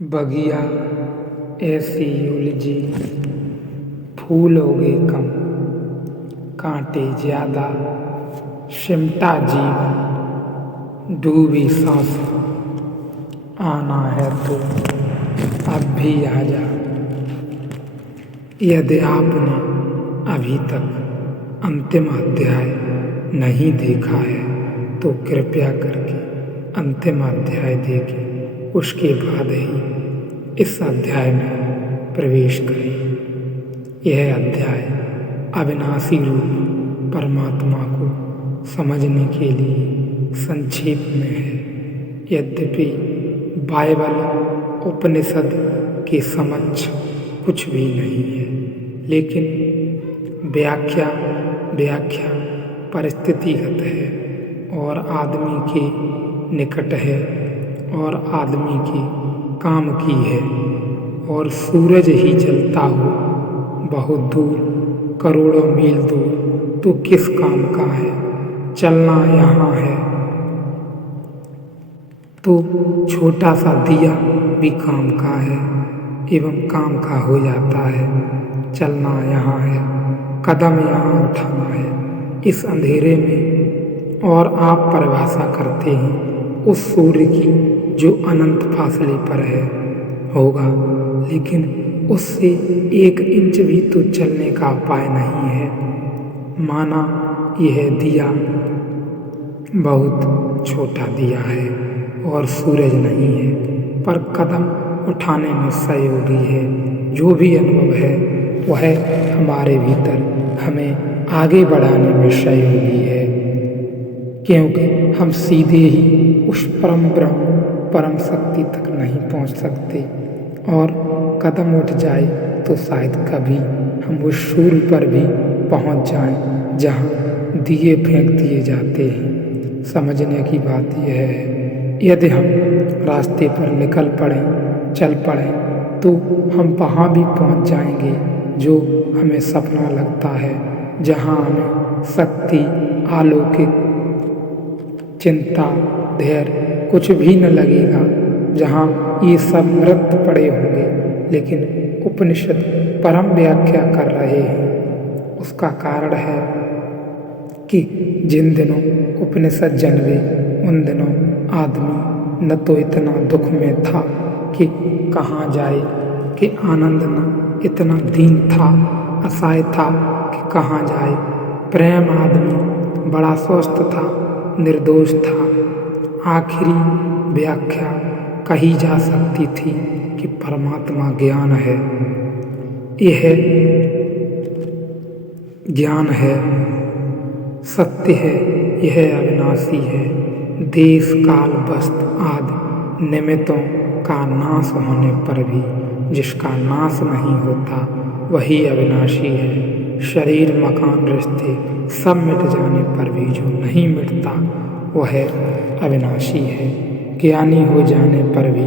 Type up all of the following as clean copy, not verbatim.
बगिया ऐसी उलझी, फूल उगे कम, कांटे ज्यादा, सिमटा जीवन, डूबी सांसें, आना है तो अब भी आजा। यदि आपने अभी तक अंतिम अध्याय नहीं देखा है तो कृपया करके अंतिम अध्याय देखें, उसके बाद ही इस अध्याय में प्रवेश करें। यह अध्याय अविनाशी रूप परमात्मा को समझने के लिए संक्षेप में है। यद्यपि बाइबल उपनिषद के समक्ष कुछ भी नहीं है, लेकिन व्याख्या परिस्थितिगत है और आदमी के निकट है और आदमी के काम की है। और सूरज ही जलता हो बहुत दूर, करोड़ों मील दूर, तो किस काम का है? चलना यहाँ है तो छोटा सा दिया भी काम का है एवं काम का हो जाता है। चलना यहाँ है, कदम यहाँ उठाना है इस अंधेरे में। और आप परिभाषा करते हैं उस सूर्य की जो अनंत फासले पर है होगा, लेकिन उससे 1 इंच भी तो चलने का उपाय नहीं है। माना यह दिया बहुत छोटा दिया है और सूरज नहीं है, पर कदम उठाने में सहयोगी है। जो भी अनुभव है वह हमारे भीतर हमें आगे बढ़ाने में सहयोगी है, क्योंकि हम सीधे ही उस परम ब्रह्म परम शक्ति तक नहीं पहुंच सकते। और कदम उठ जाए तो शायद कभी हम उस सूर्य पर भी पहुंच जाएं जहां दिए फेंक दिए जाते हैं। समझने की बात यह है, यदि हम रास्ते पर निकल पड़ें, चल पड़ें, तो हम वहाँ भी पहुँच जाएंगे जो हमें सपना लगता है, जहाँ हमें शक्ति, अलौकिक चिंता, धैर्य कुछ भी न लगेगा, जहाँ ये सब मृत पड़े होंगे। लेकिन उपनिषद परम व्याख्या कर रहे हैं। उसका कारण है कि जिन दिनों उपनिषद जन्मे उन दिनों आदमी न तो इतना दुख में था कि कहाँ जाए, कि आनंद न इतना दीन था, असहाय था कि कहाँ जाए। प्रेम आदमी बड़ा स्वस्थ था, निर्दोष था। आखिरी व्याख्या कही जा सकती थी कि परमात्मा ज्ञान है। यह ज्ञान है, सत्य है, यह अविनाशी है। देश काल वस्तु आदि निमित्तों का नाश होने पर भी जिसका नाश नहीं होता वही अविनाशी है। शरीर, मकान, रिश्ते सब मिट जाने पर भी जो नहीं मिटता वह अविनाशी है। ज्ञानी हो जाने पर भी,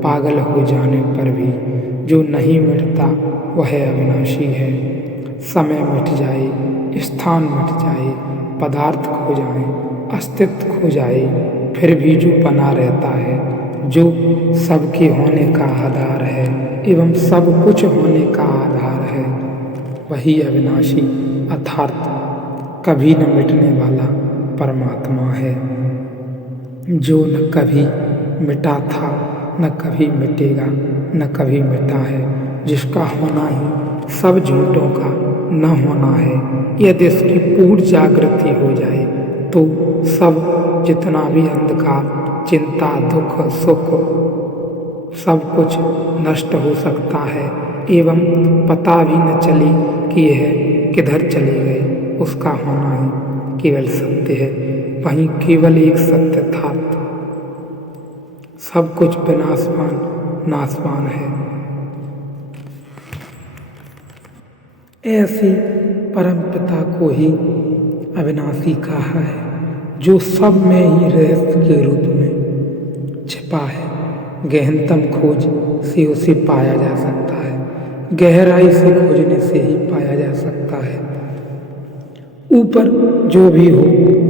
पागल हो जाने पर भी जो नहीं मिटता वह अविनाशी है। समय मिट जाए, स्थान मिट जाए, पदार्थ खो जाए, अस्तित्व खो जाए, फिर भी जो बना रहता है, जो सबके होने का आधार है एवं सब कुछ होने का आधार है, वही अविनाशी अर्थात कभी न मिटने वाला परमात्मा है, जो न कभी मिटा था, न कभी मिटेगा, न कभी मिटा है, जिसका होना ही सब झूठों का न होना है। यदि इसकी पूर्ण जागृति हो जाए तो सब जितना भी अंधकार, चिंता, दुख, सुख सब कुछ नष्ट हो सकता है एवं पता भी न चले कि यह किधर चले गए। उसका होना ही केवल सत्य है। वहीं केवल एक सत्य था, सब कुछ विनाशवान, नाशवान है। ऐसे परम पिता को ही अविनाशी कहा है, जो सब में ही रहस्य के रूप में छिपा है। गहनतम खोज से उसे पाया जा सकता है, गहराई से खोजने से ही पाया जा सकता है। ऊपर जो भी हो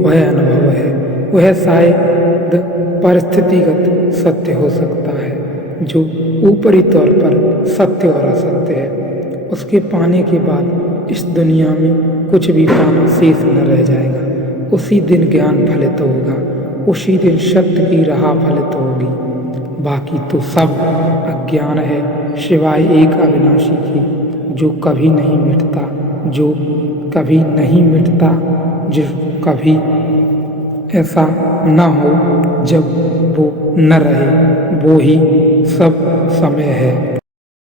वह अनुभव है, वह शायद परिस्थितिगत सत्य हो सकता है, जो ऊपरी तौर पर सत्य और असत्य है। उसके पाने के बाद इस दुनिया में कुछ भी पाना शेष न रह जाएगा। उसी दिन ज्ञान फलित होगा, उसी दिन सत्य की राह फलित होगी। बाकी तो सब अज्ञान है, सिवाय एक अविनाशी की, जो कभी नहीं मिटता, जो कभी नहीं मिटता, जो कभी ऐसा न हो जब वो न रहे। वो ही सब समय है।